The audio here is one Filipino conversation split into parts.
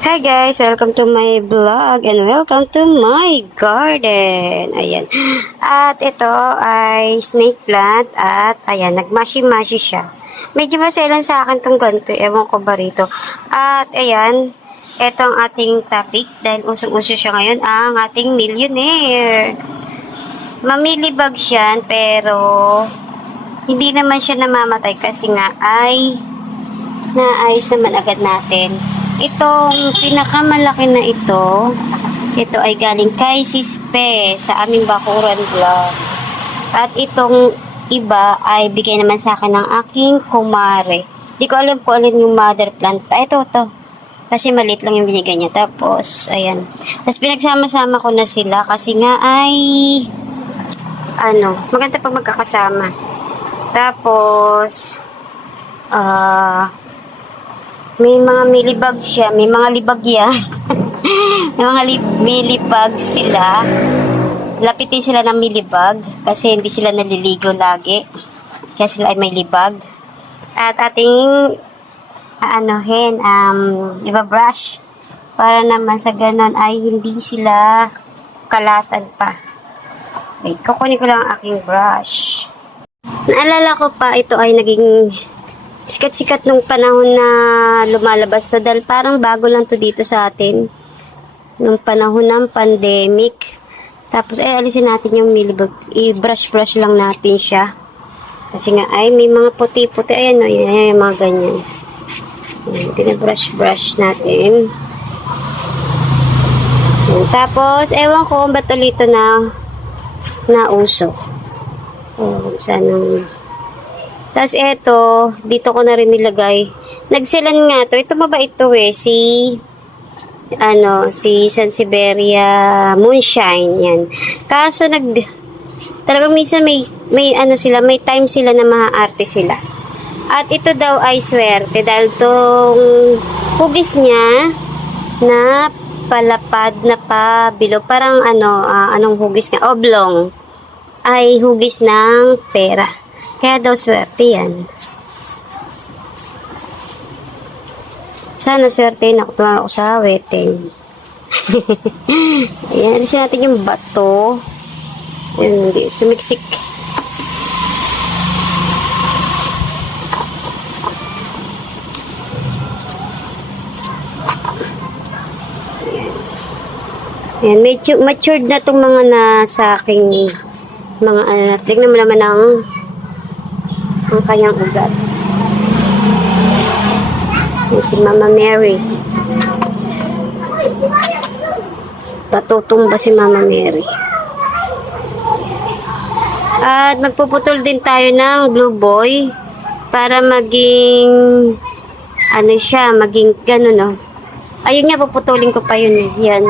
Hi guys! Welcome to my vlog and welcome to my garden. Ayan. At ito ay snake plant at ayan, nagmashi-mashi siya. Medyo maselan sa akin tong ganito. Ewan ko ba rito. At ayan, ito ang ating topic dahil usong-uso siya ngayon ang ating millionaire. Mamilibag siya pero hindi naman siya namamatay kasi nga ay naayos naman agad natin. Itong pinakamalaki na ito ay galing kay Sispe sa aming bakuran vlog. At itong iba ay bigay naman sa akin ng aking kumare. Di ko alam kung alin yung mother plant. Ito. Kasi maliit lang yung binigay niya. Tapos, ayan. Tapos pinagsama-sama ko na sila kasi nga ay maganda pag magkakasama. Tapos, may mga milibag siya, may mga libag yan. May mga milibag sila. Lapitin sila ng milibag kasi hindi sila naliligo lagi. Kaya sila ay may libag. At ating ibabrush para naman sa ganon ay hindi sila kalatan pa. Wait, kukunin ko lang ang aking brush. Naalala ko pa, ito ay naging sikat-sikat nung panahon na lumalabas to dahil parang bago lang to dito sa atin nung panahon ng pandemic. Tapos alisin natin yung milibag, i-brush lang natin siya kasi nga ay may mga puti-puti, ayan yung mga ganyan. Ayan, pinabrush natin. Ayan, tapos ewan ko kung ba't ulit na uso sanang. Tapos eto, dito ko na rin nilagay. Nagsilan nga to. Ito mabait to si Sansevieria Moonshine. Yan. Kaso talagang minsan may time sila na maaarte sila. At ito daw ay swerte dahil tong hugis niya na palapad na pabilog. Parang anong hugis nga? Oblong. Ay hugis ng pera. Kaya daw swerte yan. Sana swerte na ako sa wedding. Ayan, alisin natin yung bato. Ayan, hindi sumiksik. Ayan, matured na itong mga nasa aking mga tignan mo naman ang kanyang ugat. Yan si Mama Mary. Patutumba si Mama Mary. At magpuputol din tayo ng Blue Boy para maging maging gano'n Ayun nga, puputulin ko pa yun Yan.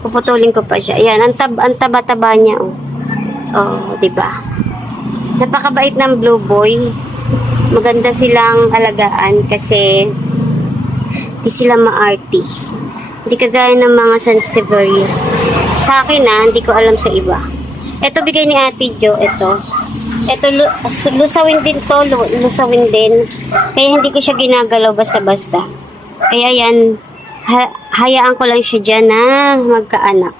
Puputulin ko pa siya. Yan, ang taba-taba niya diba? Napakabait ng Blue Boy. Maganda silang alagaan kasi di sila maarty. Hindi kagaya ng mga Sansevieria. Sa akin hindi ko alam sa iba. Ito bigay ni Ate Jo, ito lusawin din to, lusawin din. Kaya hindi ko siya ginagalaw basta-basta. Kaya yan, hayaan ko lang siya dyan na magkaanak.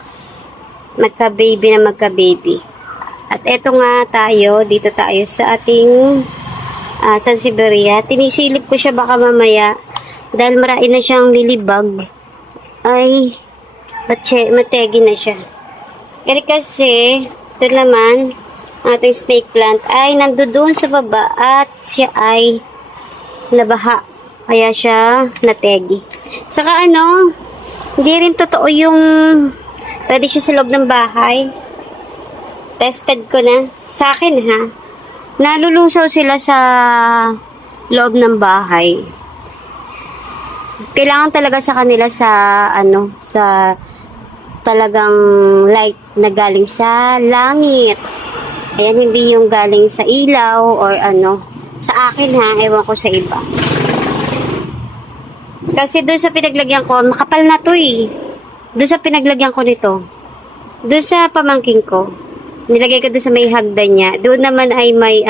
Magka-baby. At eto nga dito tayo sa ating Sansevieria. Tinisilip ko siya baka mamaya dahil marami na siyang lilibag ay mategi na siya. Kasi ito naman ating snake plant ay nandoon sa baba at siya ay nabaha. Kaya siya nategi. Saka hindi rin totoo yung pwede siya sa loob ng bahay. Tested ko na. Sa akin nalulusaw sila sa loob ng bahay. Kailangan talaga sa kanila sa talagang light na galing sa langit. Ayan, hindi yung galing sa ilaw or Sa akin ewan ko sa iba. Kasi doon sa pinaglagyan ko, makapal na to Doon sa pinaglagyan ko nito. Doon sa pamangking ko. Nilagay ko doon sa may hagdan niya. Doon naman ay may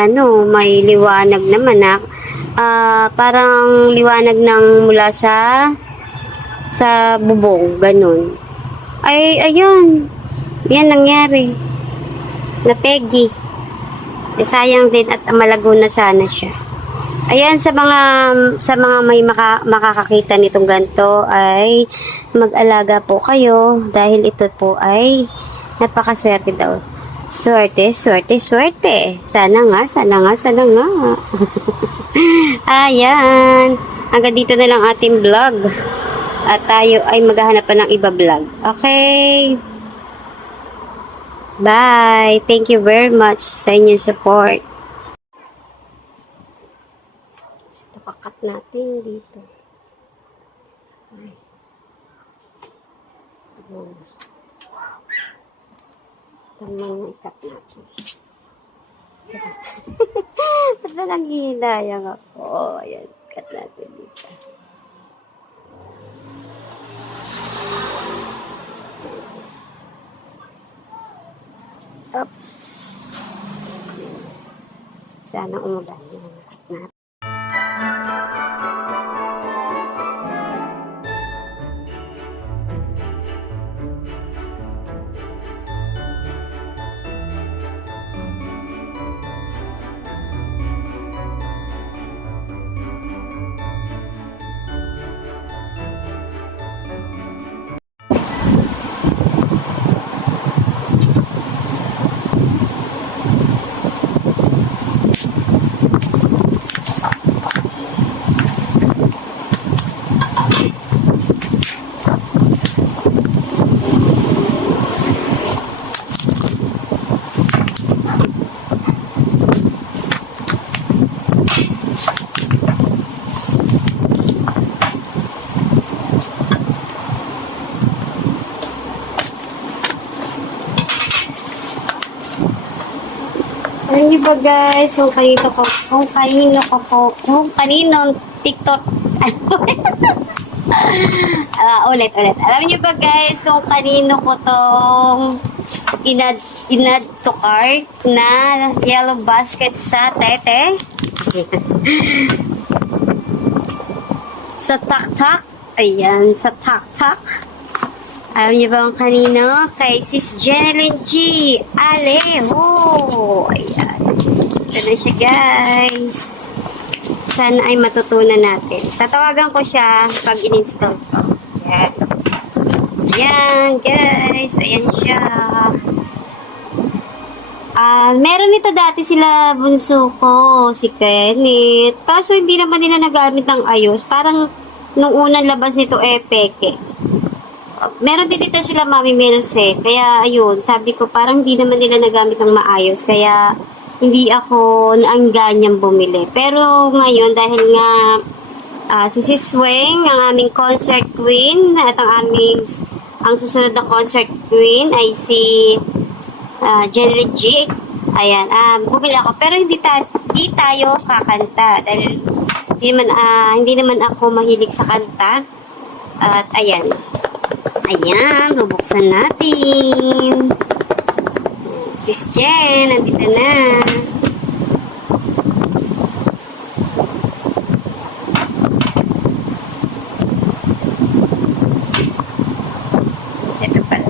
liwanag naman parang liwanag ng mula sa sa bubong, ganun. Ay, ayun. Yan nangyari. Nategi. Eh, sayang din at malago na sana siya. Ayan, sa mga may makakakita nitong ganito ay mag-alaga po kayo dahil ito po ay napakaswerte daw. Swerte, swerte, swerte. Sana nga, sana nga, sana nga. Ayan. Hanggang dito na lang ating vlog. At tayo ay maghahanap pa ng iba vlog. Okay? Bye. Thank you very much sa inyong support. Pakat natin dito. Ay. Tamang ikat natin. Ba't ba nanghihinayang ako? Ayan, ikat natin dito. Oops. Sana umulan yung ikat natin. Alam niyo ba guys, kung kaninong TikTok, ulit. Alam niyo ba guys, kung kanino ko tong inad to cart na yellow basket sa tete? Sa tak-tak. Ayan, sa tak-tak. Alam niyo ba ang kanino? Kay Sis Jeneline G. Aleho. Ayan. Ito na siya, guys. Sana ay matutunan natin. Tatawagan ko siya pag in-install ko. Ayan. Ayan, guys. Ayan siya. Meron ito dati sila bunso ko, si Kenneth. Kaso hindi naman nila nagamit ng ayos. Parang nung unang labas nito, peke. Meron din dito sila Mami Milse. Kaya, ayun, sabi ko, parang hindi naman nila nagamit ng maayos. Kaya, hindi ako naangganyang bumili. Pero, ngayon, dahil nga, si Sis Weng, ang aming concert queen, at ang susunod na concert queen ay si Jeneline G. Ayan, bumili ako. Pero, hindi tayo kakanta. Dahil, hindi naman ako mahilig sa kanta. At, ayan. Ayan, bubuksan natin. Sis Jen, nandito na. Ito pala.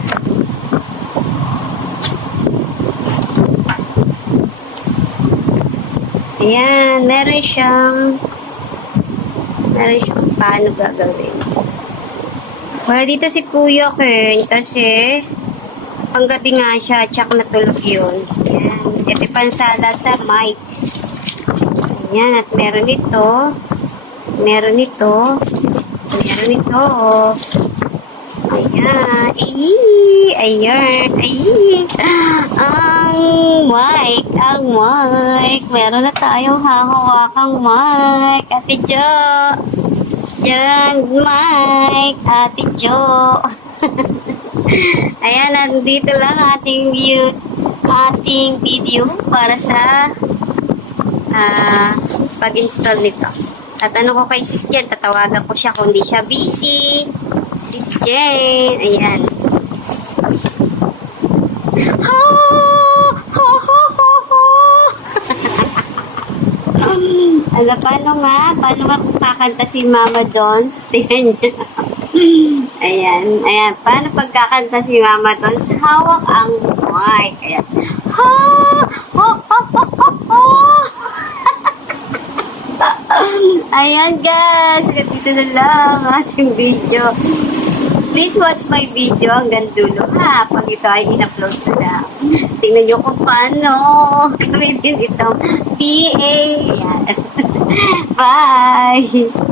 Ayan, meron siyang paano gagawin. Wala dito si Kuya Ken kasi panggabi nga siya, tsak natulog yun. Ayan. Ito pansala sa mic. Ayan. At meron ito. Meron ito. Meron ito. Ayan. Ayan. Ang mic. Ang mic. Meron na tayong hahawakang mic. Ate Jo. Yan, Mike, Ate Jo. Ayan, nandito lang ating video para sa pag-install nito. Tatanong ko kay Sis Jen, tatawagan ko siya kung di siya busy. Sis Jen, ayan. Ho! Ho, ho, ho, ho! Paano nga kakanta si Mama Dons? Tingnan niya. Ayan, ayan. Paano pagkakanta si Mama Tons? Hawak ang mic. Ayan. Ha! Ho, ho, ho, ho, ho! Ayan guys, dito na lang ang ating video. Please watch my video hanggang dulo ha. Pag ito ay in-upload ko na. Tingnan nyo kung paano gamitin itong PA. Ayan. Bye!